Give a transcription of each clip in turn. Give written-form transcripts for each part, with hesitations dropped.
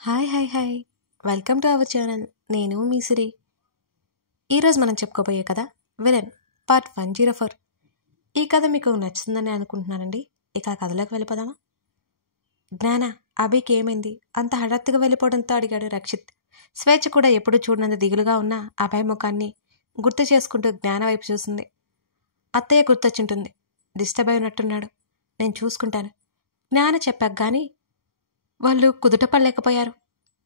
Hi hi hi welcome to our channel. నేను మీ సిరి. ఈరోజు మనం చెప్పుకోబోయే కథ విలన్ పార్ట్ 104. ఈ కథ మీకు నచ్చుతుందని అనుకుంటున్నానండి. ఇక ఆ కథలోకి వెళ్ళిపోదామా? జ్ఞాన, అభికి ఏమైంది? అంత హఠాత్తుగా వెళ్ళిపోవడంతో అడిగాడు రక్షిత్. స్వేచ్ఛ కూడా ఎప్పుడూ చూడనంత దిగులుగా ఉన్న అభయ్ ముఖాన్ని గుర్తు చేసుకుంటూ జ్ఞాన వైపు చూసింది. అత్తయ్య గుర్తొచ్చుంటుంది. డిస్టర్బ్ అయినట్టున్నాడు. నేను చూసుకుంటాను. జ్ఞాన చెప్పాక గాని వాళ్ళు కుదుటపడలేకపోయారు.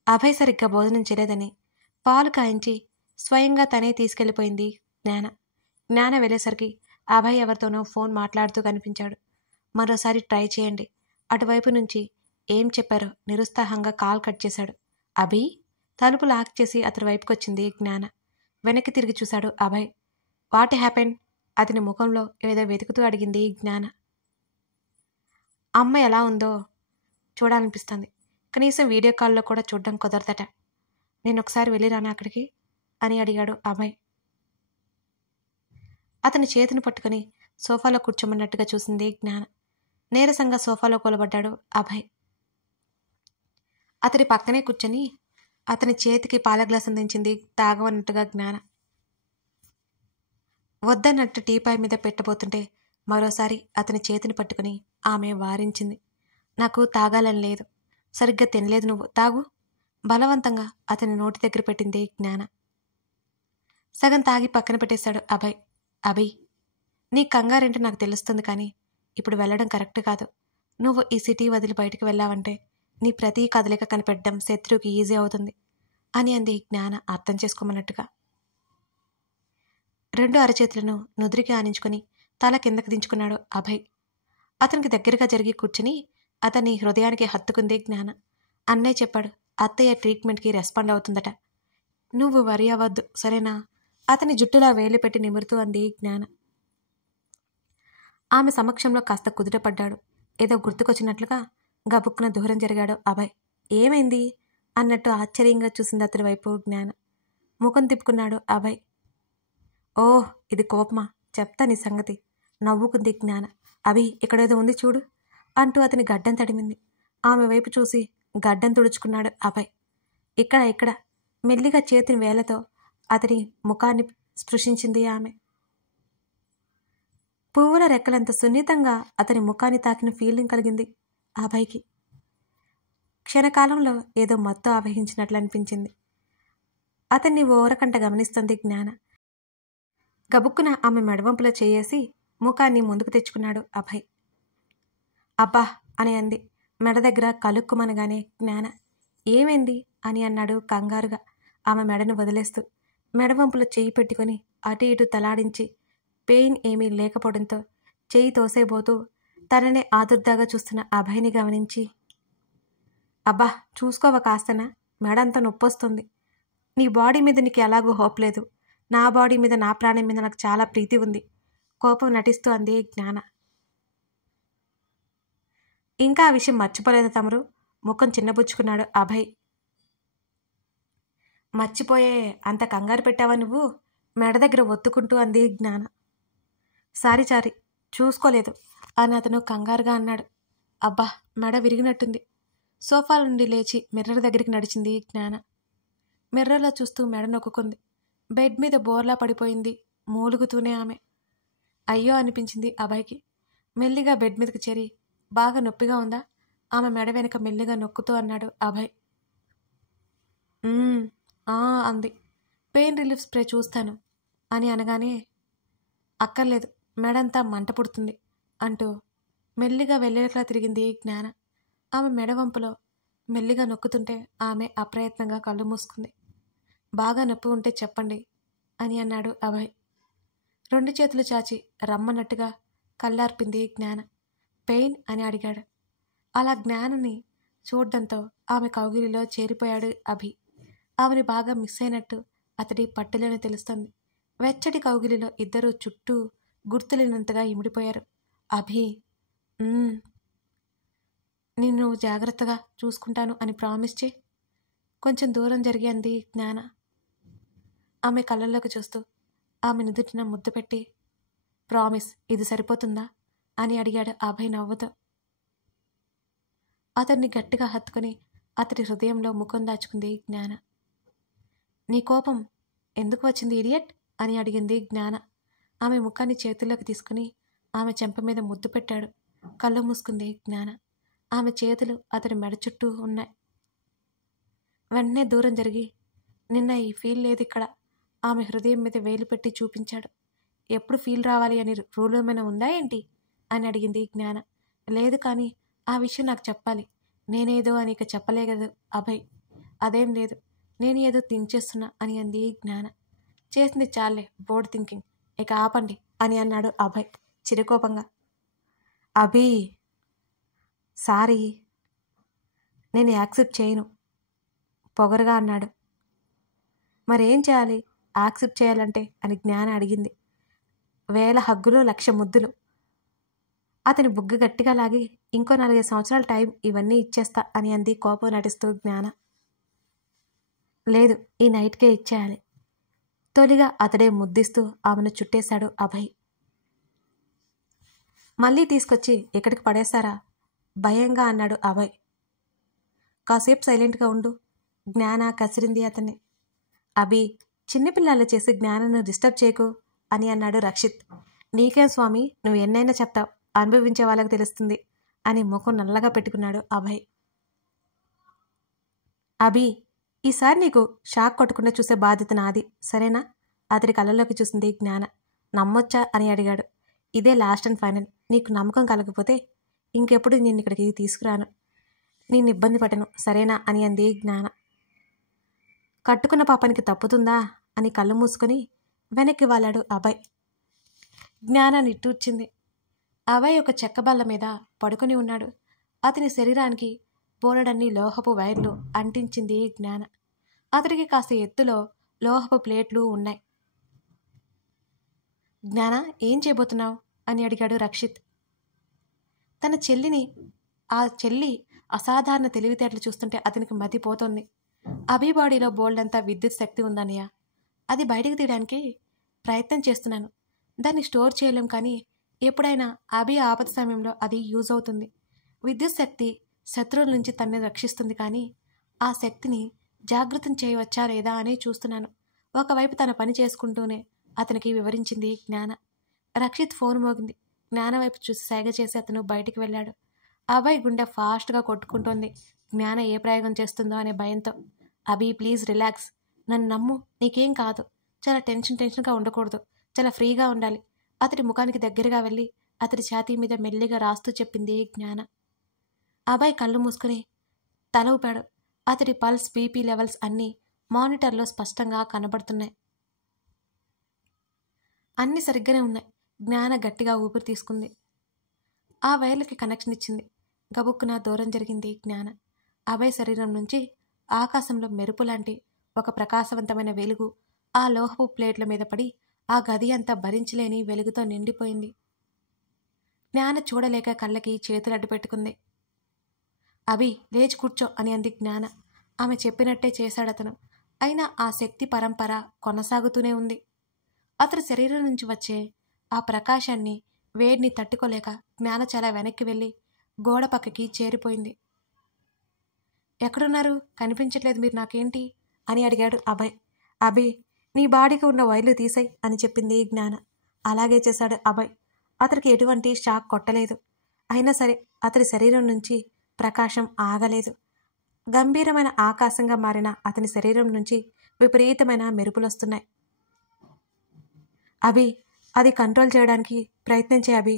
అభయ్ సరిగ్గా భోజనం చేయలేదని పాలు కాయించి స్వయంగా తనే తీసుకెళ్లిపోయింది జ్ఞాన. జ్ఞాన వెళ్ళేసరికి అభయ్ ఎవరితోనో ఫోన్ మాట్లాడుతూ కనిపించాడు. మరోసారి ట్రై చేయండి. అటువైపు నుంచి ఏం చెప్పారో నిరుత్సాహంగా కాల్ కట్ చేశాడు. అభి తలుపు లాక్ చేసి అతని వైపుకొచ్చింది జ్ఞాన. వెనక్కి తిరిగి చూశాడు అభయ్. What happen? అతని ముఖంలో ఏదో వెతుకుతూ అడిగింది జ్ఞాన. అమ్మ ఎలా ఉందో చూడాలనిపిస్తుంది. కనీసం వీడియో కాల్లో కూడా చూడడం కుదరదట. నేను ఒకసారి వెళ్ళిరానా అక్కడికి అని అడిగాడు అభయ్. అతని చేతిని పట్టుకుని సోఫాలో కూర్చోమన్నట్టుగా చూసింది జ్ఞాన. నీరసంగా సోఫాలో కూలబడ్డాడు అభయ్. అతడి పక్కనే కూర్చొని అతని చేతికి పాల గ్లాస్ అందించింది తాగవన్నట్టుగా జ్ఞాన. వద్దన్నట్టు టీపాయ్ మీద పెట్టబోతుంటే మరోసారి అతని చేతిని పట్టుకుని ఆమె వారించింది. నాకు తాగాలని లేదు. సరిగ్గా తినలేదు నువ్వు. తాగు. బలవంతంగా అతని నోటి దగ్గర పెట్టింది జ్ఞాన. సగం తాగి పక్కన పెట్టేశాడు అభయ్. అభి, నీ కంగారేంటో నాకు తెలుస్తుంది, కానీ ఇప్పుడు వెళ్ళడం కరెక్ట్ కాదు. నువ్వు ఈ సిటీ వదిలి బయటకు వెళ్ళావంటే నీ ప్రతి కదలిక కనిపెట్టడం శత్రువుకి ఈజీ అవుతుంది అని అంది జ్ఞాన అర్థం చేసుకోమన్నట్టుగా. రెండు అరచేతులను నుదురికి ఆనించుకుని తల కిందకి దించుకున్నాడు అభయ్. అతనికి దగ్గరగా జరిగి కూర్చుని అతని హృదయానికి హత్తుకుంది జ్ఞాన. అన్నయ్య చెప్పాడు, అత్తయ్య ట్రీట్మెంట్కి రెస్పాండ్ అవుతుందట. నువ్వు వరి అవ్వద్దు, సరేనా? అతని జుట్టులా వేలు పెట్టి నిమురుతూ అంది జ్ఞాన. ఆమె సమక్షంలో కాస్త కుదుటపడ్డాడు. ఏదో గుర్తుకొచ్చినట్లుగా గబుక్కున దూరం జరిగాడు అభయ్. ఏమైంది అన్నట్టు ఆశ్చర్యంగా చూసింది అతని వైపు జ్ఞాన. ముఖం తిప్పుకున్నాడు అభయ్. ఓహ్, ఇది కోపమా? చెప్తా నీ సంగతి. నవ్వుకుంది జ్ఞాన. అభి, ఇక్కడేదో ఉంది చూడు అంటూ అతని గడ్డం తడిమింది. ఆమె వైపు చూసి గడ్డం తుడుచుకున్నాడు అభయ్. ఇక్కడ మెల్లిగా చేతిని వేలతో అతని ముఖాన్ని స్పృశించింది ఆమె. పువ్వుల రెక్కలంత సున్నితంగా అతని ముఖాన్ని తాకిన ఫీలింగ్ కలిగింది అభయ్కి. క్షణకాలంలో ఏదో మత్తు ఆవహించినట్లు అనిపించింది. అతన్ని ఓరకంట గమనిస్తుంది జ్ఞాన. గబుక్కున ఆమె మెడవంపులో చేయేసి ముఖాన్ని ముందుకు తెచ్చుకున్నాడు అభయ్. అబ్బా అని అంది మెడ దగ్గర కలుక్కుమనగానే జ్ఞాన. ఏమైంది అని అన్నాడు కంగారుగా ఆమె మెడను వదిలేస్తూ. మెడవంపులో చెయ్యి పెట్టుకుని అటు ఇటు తలాడించి పెయిన్ ఏమీ లేకపోవడంతో చెయ్యి తోసేబోతూ తననే ఆదుర్దాగా చూస్తున్న అభయ్ని గమనించి, అబ్బా చూసుకోవ కాస్తనా, మెడంతా నొప్పొస్తుంది. నీ బాడీ మీద నీకు ఎలాగూ హోప్ లేదు. నా బాడీ మీద, నా ప్రాణం మీద నాకు చాలా ప్రీతి ఉంది. కోపం నటిస్తూ అంది జ్ఞాన. ఇంకా ఆ విషయం మర్చిపోలేదు తమరు. ముఖం చిన్నబుచ్చుకున్నాడు అభయ్. మర్చిపోయే అంత కంగారు పెట్టావా నువ్వు? మెడ దగ్గర ఒత్తుకుంటూ అంది జ్ఞాన. సారీ చూసుకోలేదు అని అతను కంగారుగా అన్నాడు. అబ్బా, మెడ విరిగినట్టుంది. సోఫా నుండి లేచి మిర్రర్ దగ్గరికి నడిచింది జ్ఞాన. మిర్రర్లో చూస్తూ మెడ నొక్కుంది. బెడ్ మీద బోర్లా పడిపోయింది మూలుగుతూనే ఆమె. అయ్యో అనిపించింది అభయ్కి. మెల్లిగా బెడ్ మీదకి చేరి, బాగా నొప్పిగా ఉందా? ఆమె మెడ వెనక మెల్లిగా నొక్కుతూ అన్నాడు అభయ్. అంది. పెయిన్ రిలీఫ్ స్ప్రే చూస్తాను అని అనగానే, అక్కర్లేదు, మెడంతా మంట పుడుతుంది అంటూ మెల్లిగా వెళ్ళేలా తిరిగింది జ్ఞాన. ఆమె మెడవంపులో మెల్లిగా నొక్కుతుంటే ఆమె అప్రయత్నంగా కళ్ళు మూసుకుంది. బాగా నొప్పి ఉంటే చెప్పండి అని అన్నాడు అభయ్. రెండు చేతులు చాచి రమ్మన్నట్టుగా కళ్ళార్పింది జ్ఞాన. పెయిన్ అని అడిగాడు. అలా జ్ఞానని చూడ్డంతో ఆమె కౌగిలిలో చేరిపోయాడు అభి. ఆమెని బాగా మిస్ అయినట్టు అతడి పట్టులోనే తెలుస్తుంది. వెచ్చటి కౌగిలిలో ఇద్దరూ చుట్టూ గుర్తులేనంతగా ఇమిడిపోయారు. అభి, నిన్ను జాగ్రత్తగా చూసుకుంటాను అని ప్రామిస్ చే. కొంచెం దూరం జరిగి అంది జ్ఞాన ఆమె కళ్ళల్లోకి చూస్తూ. ఆమె నుదుటిన ముద్దు పెట్టి, ప్రామిస్, ఇది సరిపోతుందా అని అడిగాడు అభయ్ నవ్వుతో. అతన్ని గట్టిగా హత్తుకుని అతడి హృదయంలో ముఖం దాచుకుంది జ్ఞాన. నీ కోపం ఎందుకు వచ్చింది ఇడియట్ అని అడిగింది జ్ఞాన. ఆమె ముఖాన్ని చేతుల్లోకి తీసుకుని ఆమె చెంప మీద ముద్దు పెట్టాడు. కళ్ళు మూసుకుంది జ్ఞాన. ఆమె చేతులు అతడి మెడ చుట్టూ ఉన్నాయి. వెంటనే దూరం జరిగి, నిన్న ఈ ఫీల్ లేదు ఇక్కడ. ఆమె హృదయం మీద వేలు పెట్టి చూపించాడు. ఎప్పుడు ఫీల్ రావాలి అని రూల్ ఏమైనా ఉందా ఏంటి అని అడిగింది జ్ఞాన. లేదు, కానీ ఆ విషయం నాకు చెప్పాలి. నేనేదో అని ఇక చెప్పలేగదు అభయ్. అదేం లేదు, నేను ఏదో థింక్ చేస్తున్నా అని అంది జ్ఞాన. చేసింది చాలే బోర్డ్ థింకింగ్, ఇక ఆపండి అని అన్నాడు అభయ్ చిరుకోపంగా. అభి, సారీ, నేను యాక్సెప్ట్ చేయను పొగరుగా అన్నాడు. మరేం చేయాలి యాక్సెప్ట్ చేయాలంటే అని జ్ఞాన అడిగింది. 1000 హగ్గులు 1,00,000 ముద్దులు. అతని బుగ్గ గట్టిగా లాగి, ఇంకో 4 సంవత్సరాల టైం ఇవన్నీ ఇచ్చేస్తా అని అంది కోపం నటిస్తూ జ్ఞాన. లేదు, ఈ నైట్కే ఇచ్చేయాలి. తొలిగా అతడే ముద్దిస్తూ ఆమెను చుట్టేశాడు అభయ్. మళ్ళీ తీసుకొచ్చి ఇక్కడికి పడేస్తారా భయంగా అన్నాడు అభయ్. కాసేపు సైలెంట్గా ఉండు, జ్ఞాన కసిరింది అతన్ని. అభి, చిన్నపిల్లలు చేసి జ్ఞానను డిస్టర్బ్ చేయకు అని అన్నాడు రక్షిత్. నీకేం స్వామి, నువ్వు ఎన్నైనా చెప్తావు, అనుభవించే వాళ్ళకి తెలుస్తుంది అని ముఖం నల్లగా పెట్టుకున్నాడు అభయ్. అభి, ఈసారి నీకు షాక్ కొట్టకుండా చూసే బాధ్యత నాది, సరేనా? అతడి కళ్ళలోకి చూసింది జ్ఞాన. నమ్మొచ్చా అని అడిగాడు. ఇదే లాస్ట్ అండ్ ఫైనల్. నీకు నమ్మకం కలగకపోతే ఇంకెప్పుడు నేను ఇక్కడికి తీసుకురాను, నేను ఇబ్బంది పడను, సరేనా అని అంది జ్ఞాన. కట్టుకున్న పాపానికి తప్పుతుందా అని కళ్ళు మూసుకొని వెనక్కి వాలాడు అభయ్. జ్ఞాన నిట్టూర్చింది. అభయ్ ఒక చెక్క బల్ల మీద పడుకుని ఉన్నాడు. అతని శరీరానికి బోలెడన్ని లోహపు వైర్లు అంటించింది జ్ఞాన. అతడికి కాస్త ఎత్తులో లోహపు ప్లేట్లు ఉన్నాయి. జ్ఞాన, ఏం చేయబోతున్నావు అని అడిగాడు రక్షిత్. తన చెల్లిని, ఆ చెల్లి అసాధారణ తెలివితేటలు చూస్తుంటే అతనికి మతిపోతోంది. అభి బాడీలో బోల్డంతా విద్యుత్ శక్తి ఉందన్నయ్య. అది బయటకు తీయడానికి ప్రయత్నం చేస్తున్నాను. దాన్ని స్టోర్ చేయలేం, కానీ ఎప్పుడైనా అభి ఆపద సమయంలో అది యూజ్ అవుతుంది. విద్యుత్ శక్తి శత్రువుల నుంచి తనని రక్షిస్తుంది, కానీ ఆ శక్తిని జాగృతం చేయవచ్చా లేదా అని చూస్తున్నాను. ఒకవైపు తన పని చేసుకుంటూనే అతనికి వివరించింది జ్ఞాన. రక్షిత్ ఫోన్ మోగింది. జ్ఞాన వైపు చూసి సైగ చేసి అతను బయటికి వెళ్ళాడు. అభయ్ గుండె ఫాస్ట్గా కొట్టుకుంటోంది, జ్ఞాన ఏ ప్రయోగం చేస్తుందో అనే భయంతో. అభి, ప్లీజ్ రిలాక్స్, నన్ను నమ్ము, నీకేం కాదు. చాలా టెన్షన్గా ఉండకూడదు, చాలా ఫ్రీగా ఉండాలి. అతడి ముఖానికి దగ్గరగా వెళ్ళి అతడి ఛాతీ మీద మెల్లిగా రాస్తూ చెప్పింది జ్ఞాన. అభయ్ కళ్ళు మూసుకుని తల ఊపాడు. అతడి పల్స్, బీపీ లెవెల్స్ అన్నీ మానిటర్లో స్పష్టంగా కనబడుతున్నాయి. అన్నీ సరిగ్గానే ఉన్నాయి. జ్ఞాన గట్టిగా ఊపిరి తీసుకుంది. ఆ వైర్లకి కనెక్షన్ ఇచ్చింది. గబుక్కున దూరం జరిగింది జ్ఞాన. అభయ్ శరీరం నుంచి ఆకాశంలో మెరుపు లాంటి ఒక ప్రకాశవంతమైన వెలుగు ఆ లోహపు ప్లేట్ల మీద పడి ఆ గది అంతా భరించలేని వెలుగుతో నిండిపోయింది. జ్ఞాన చూడలేక కళ్ళకి చేతులు అడ్డు పెట్టుకుంది. అభి, లేచి కూర్చో అని అంది జ్ఞాన. ఆమె చెప్పినట్టే చేశాడతను. అయినా ఆ శక్తి పరంపర కొనసాగుతూనే ఉంది. అతని శరీరం నుంచి వచ్చే ఆ ప్రకాశాన్ని, వేడిని తట్టుకోలేక జ్ఞాన చాలా వెనక్కి వెళ్ళి గోడ పక్కకి చేరిపోయింది. ఎక్కడున్నారు, కనిపించట్లేదు మీరు నాకేంటి అని అడిగాడు అభయ్. అభి, నీ బాడీకి ఉన్న వైర్లు తీసేయ్ అని చెప్పింది జ్ఞాన. అలాగే చేశాడు అభయ్. అతనికి ఎటువంటి షాక్ కొట్టలేదు. అయినా సరే అతడి శరీరం నుంచి ప్రకాశం ఆగలేదు. గంభీరమైన ఆకాశంగా మారిన అతని శరీరం నుంచి విపరీతమైన మెరుపులొస్తున్నాయి. అభి, అది కంట్రోల్ చేయడానికి ప్రయత్నించే అభి.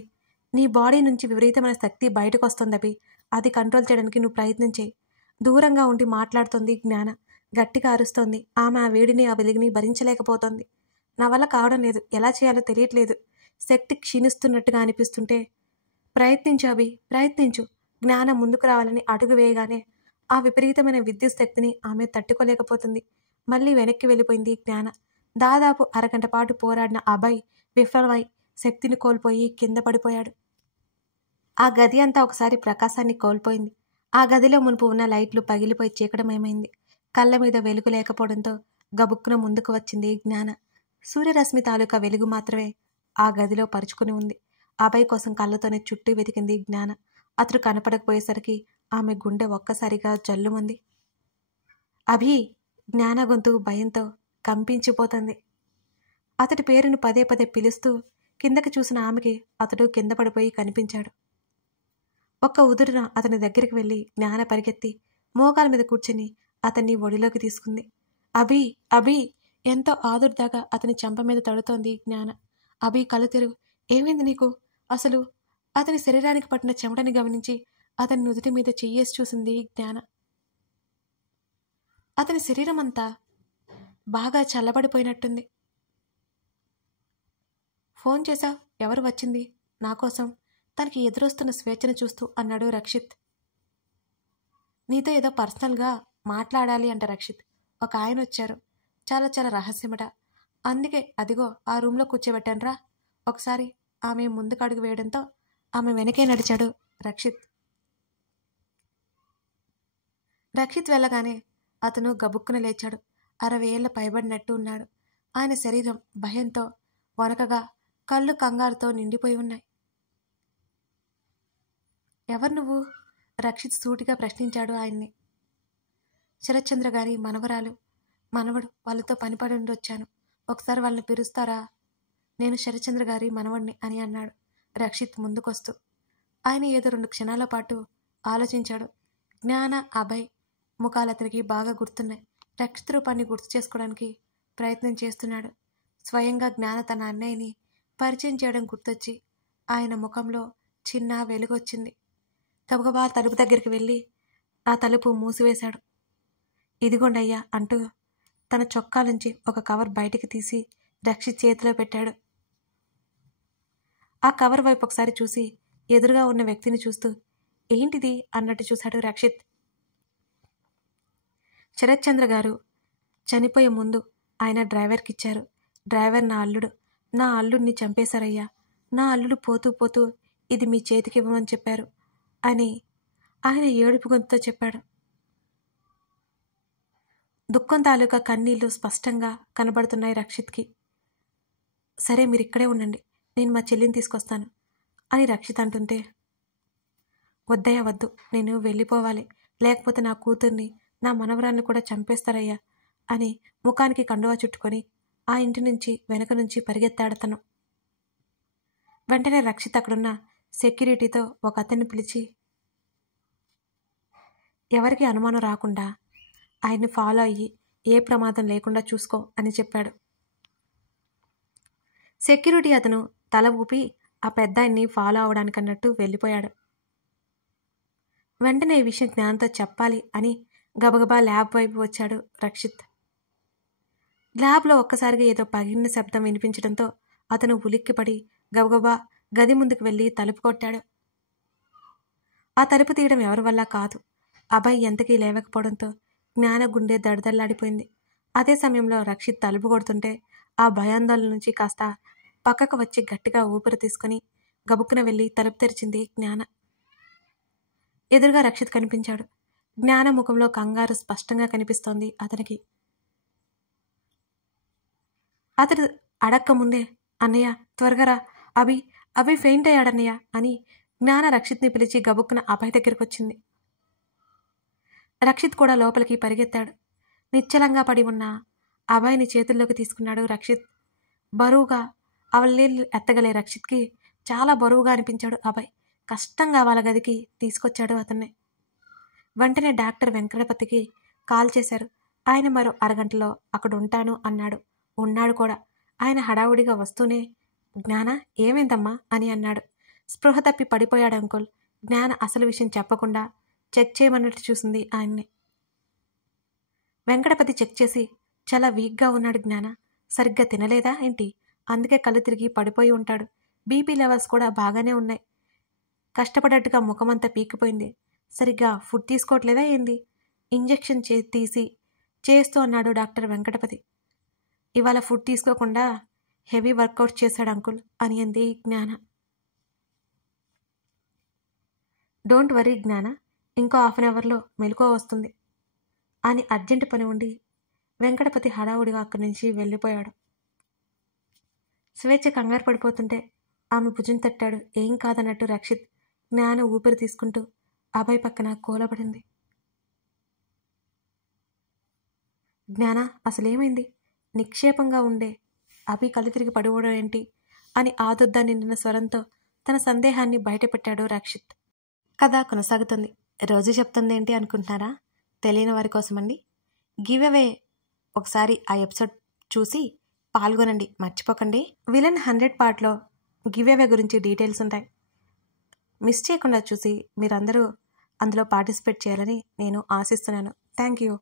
నీ బాడీ నుంచి విపరీతమైన శక్తి బయటకు వస్తుంది అభి. అది కంట్రోల్ చేయడానికి నువ్వు ప్రయత్నం చేయి. దూరంగా ఉండి మాట్లాడుతోంది జ్ఞాన. గట్టిగా అరుస్తోంది. ఆమె ఆ వేడిని, ఆ వెలుగుని భరించలేకపోతోంది. నా వల్ల కావడం లేదు, ఎలా చేయాలో తెలియట్లేదు. శక్తి క్షీణిస్తున్నట్టుగా అనిపిస్తుంటే. ప్రయత్నించు అభి, ప్రయత్నించు. జ్ఞానం ముందుకు రావాలని అడుగు వేయగానే ఆ విపరీతమైన విద్యుత్ శక్తిని ఆమె తట్టుకోలేకపోతుంది. మళ్ళీ వెనక్కి వెళ్ళిపోయింది జ్ఞాన. దాదాపు అరగంట పాటు పోరాడిన అభయ్ విఫలమై శక్తిని కోల్పోయి కింద పడిపోయాడు. ఆ గది అంతా ఒకసారి ప్రకాశాన్ని కోల్పోయింది. ఆ గదిలో మునుపు ఉన్న లైట్లు పగిలిపోయి చీకటమయమైంది. కళ్ళ మీద వెలుగు లేకపోవడంతో గబుక్కున ముందుకు వచ్చింది జ్ఞాన. సూర్యరశ్మి తాలూకా వెలుగు మాత్రమే ఆ గదిలో పరుచుకుని ఉంది. అభయ్ కోసం కళ్ళతోనే చుట్టూ వెతికింది జ్ఞాన. అతడు కనపడకపోయేసరికి ఆమె గుండె ఒక్కసారిగా జల్లుమంది. అభి! జ్ఞాన గొంతు భయంతో కంపించిపోతుంది. అతడి పేరును పదే పదే పిలుస్తూ కిందకి చూసిన ఆమెకి అతడు కింద పడిపోయి కనిపించాడు. ఒక్క ఉదురున అతని దగ్గరికి వెళ్ళి జ్ఞాన పరిగెత్తి మోకాల మీద కూర్చుని అతన్ని ఒడిలోకి తీసుకుంది. అభి! అభి! ఎంతో ఆదుర్దాగా అతని చెంప మీద తడుతోంది జ్ఞాన. అభి కళ్ళు తెరువు. ఏమైంది నీకు? అసలు అతని శరీరానికి పట్టిన చెమటని గమనించి అతని నుదుటి మీద చెయ్యేసి చూసింది జ్ఞాన. అతని శరీరం అంతా బాగా చల్లబడిపోయినట్టుంది. ఫోన్ చేశావు? ఎవరు వచ్చింది? నాకోసం తనకి ఎదురొస్తున్న స్వేచ్ఛను చూస్తూ అన్నాడు రక్షిత్. నీతో ఏదో పర్సనల్గా మాట్లాడాలి అంట రక్షిత్. ఒక ఆయన వచ్చారు. చాలా చాలా రహస్యమట. అందుకే అదిగో ఆ రూమ్లో కూర్చోబెట్టానురా. ఒకసారి ఆమె ముందుకు అడుగు వేయడంతో ఆమె వెనకే నడిచాడు రక్షిత్. రక్షిత్ వెళ్ళగానే అతను గబుక్కున లేచాడు. 60 ఏళ్ల పైబడినట్టు ఉన్నాడు. ఆయన శరీరం భయంతో వణకగా, కళ్ళు కంగారుతో నిండిపోయి ఉన్నాయి. ఎవరు నువ్వు? రక్షిత్ సూటిగా ప్రశ్నించాడు ఆయన్ని. శరత్చంద్ర గారి మనవరాలు, మనవడు, వాళ్ళతో పనిపడి ఉండొచ్చాను. ఒకసారి వాళ్ళని పిలుస్తారా? నేను శరత్చంద్ర గారి మనవడిని అని అన్నాడు రక్షిత్ ముందుకొస్తూ. ఆయన ఏదో 2 క్షణాల పాటు ఆలోచించాడు. జ్ఞాన, అభయ్ ముఖాలు అతనికి బాగా గుర్తున్నాయి. రక్షిత్ రూపాన్ని గుర్తు చేసుకోవడానికి ప్రయత్నం చేస్తున్నాడు. స్వయంగా జ్ఞాన తన అన్నయ్యని పరిచయం చేయడం గుర్తొచ్చి ఆయన ముఖంలో చిన్న వెలుగొచ్చింది. గబగబా తలుపు దగ్గరికి వెళ్ళి ఆ తలుపు మూసివేశాడు. ఇదిగోండి అయ్యా అంటూ తన చొక్కా నుంచి ఒక కవర్ బయటికి తీసి రక్షిత్ చేతిలో పెట్టాడు. ఆ కవర్ వైపు ఒకసారి చూసి ఎదురుగా ఉన్న వ్యక్తిని చూస్తూ ఏంటిది అన్నట్టు చూశాడు రక్షిత్. శరత్చంద్ర గారు చనిపోయే ముందు ఆయన డ్రైవర్కి ఇచ్చారు. డ్రైవర్ నా అల్లుడు. నా అల్లుడిని చంపేశారయ్యా. నా అల్లుడు పోతూ పోతూ ఇది మీ చేతికి ఇవ్వమని చెప్పారు అని ఆయన ఏడుపు గొంతుతో చెప్పాడు. దుఃఖం తాలూకా కన్నీళ్లు స్పష్టంగా కనబడుతున్నాయి రక్షిత్కి. సరే మీరు ఇక్కడే ఉండండి, నేను మా చెల్లిని తీసుకొస్తాను అని రక్షిత్ అంటుంటే, వద్దయ్యా వద్దు, నేను వెళ్ళిపోవాలి, లేకపోతే నా కూతుర్ని నా మనవరాన్ని కూడా చంపేస్తారయ్యా అని ముఖానికి కండువా చుట్టుకొని ఆ ఇంటి నుంచి వెనక నుంచి పరిగెత్తాడతను. వెంటనే రక్షిత్ అక్కడున్న సెక్యూరిటీతో ఒక అతన్ని పిలిచి ఎవరికి అనుమానం రాకుండా ఆయన్ని ఫాలో అయ్యి ఏ ప్రమాదం లేకుండా చూసుకో అని చెప్పాడు. సెక్యూరిటీ అతను తల ఊపి ఆ పెద్ద ఆయన్ని ఫాలో అవడానికన్నట్టు వెళ్ళిపోయాడు. వెంటనే ఈ విషయం జ్ఞానంతో చెప్పాలి అని గబగబా ల్యాబ్ వైపు వచ్చాడు రక్షిత్. ల్యాబ్లో ఒక్కసారిగా ఏదో పగిలిన శబ్దం వినిపించడంతో అతను ఉలిక్కిపడి గబగబా గది ముందుకు వెళ్ళి తలుపు కొట్టాడు. ఆ తలుపు తీయడం ఎవరి వల్ల కాదు. అభయ్ ఎంతకీ లేవకపోవడంతో జ్ఞాన గుండె దడదల్లాడిపోయింది. అదే సమయంలో రక్షిత్ తలుపు కొడుతుంటే ఆ భయాందోళన నుంచి కాస్త పక్కకు వచ్చి గట్టిగా ఊపిరి తీసుకుని గబుక్కున వెళ్ళి తలుపు తెరిచింది జ్ఞాన. ఎదురుగా రక్షిత్ కనిపించాడు. జ్ఞాన ముఖంలో కంగారు స్పష్టంగా కనిపిస్తోంది అతనికి. అతడు అడక్క ముందే అన్నయ్య త్వరగా రా, అభి ఫెయింట్ అయ్యాడన్నయ్య అని జ్ఞాన రక్షిత్ని పిలిచి గబుక్కున అభయ్ దగ్గరికి వచ్చింది. రక్షిత్ కూడా లోపలికి పరిగెత్తాడు. నిశ్చలంగా పడి ఉన్న అభయ్ని చేతుల్లోకి తీసుకున్నాడు రక్షిత్. బరువుగా అవలీలు ఎత్తగలే రక్షిత్కి చాలా బరువుగా అనిపించాడు అభయ్. కష్టంగా వాళ్ళ గదికి తీసుకొచ్చాడు అతన్ని. వెంటనే డాక్టర్ వెంకటపతికి కాల్ చేశారు. ఆయన మరో అరగంటలో అక్కడ ఉంటాను అన్నాడు. ఉన్నాడు కూడా. ఆయన హడావుడిగా వస్తూనే జ్ఞాన ఏమైందమ్మా అని అన్నాడు. స్పృహ తప్పి పడిపోయాడు అంకుల్. జ్ఞాన అసలు విషయం చెప్పకుండా చెక్ చేయమన్నట్టు చూసింది ఆయన్ని. వెంకటపతి చెక్ చేసి చాలా వీక్గా ఉన్నాడు జ్ఞాన. సరిగ్గా తినలేదా ఏంటి? అందుకే కళ్ళు తిరిగి పడిపోయి ఉంటాడు. బీపీ లెవెల్స్ కూడా బాగానే ఉన్నాయి. కష్టపడ్డట్టుగా ముఖమంతా పీకిపోయింది. సరిగ్గా ఫుడ్ తీసుకోవట్లేదా ఏంది? ఇంజెక్షన్ తీసి చేస్తూ అన్నాడు డాక్టర్ వెంకటపతి. ఇవాళ ఫుడ్ తీసుకోకుండా హెవీ వర్కౌట్ చేశాడు అంకుల్ అని అంది జ్ఞాన. డోంట్ వరీ జ్ఞాన, ఇంకో 1/2 అవర్లో మెలకువ వస్తుంది అని అర్జెంటు పని ఉండి వెంకటపతి హడావుడిగా అక్కడి నుంచి వెళ్ళిపోయాడు. స్వేచ్ఛ కంగారు పడిపోతుంటే ఆమె భుజం తట్టాడు. ఏం కాదన్నట్టు రక్షిత్. జ్ఞాన ఊపిరి తీసుకుంటూ అభయ్ పక్కన కూలబడింది. జ్ఞాన, అసలేమైంది? నిక్షేపంగా ఉండే అభి కళ్ళు తిరిగి పడిపోవడం ఏంటి అని ఆదుర్దా నిండిన స్వరంతో తన సందేహాన్ని బయటపెట్టాడు రక్షిత్. కథ కొనసాగుతుంది. రోజు చెప్తుందేంటి అనుకుంటున్నారా? తెలియని వారి కోసమండి. గివ్ అవే ఒకసారి ఆ ఎపిసోడ్ చూసి పాల్గొనండి, మర్చిపోకండి. విలన్ 100 పార్ట్లో గివ్ అవే గురించి డీటెయిల్స్ ఉంటాయి. మిస్ చేయకుండా చూసి మీరందరూ అందులో పార్టిసిపేట్ చేయాలని నేను ఆశిస్తున్నాను. Thank you.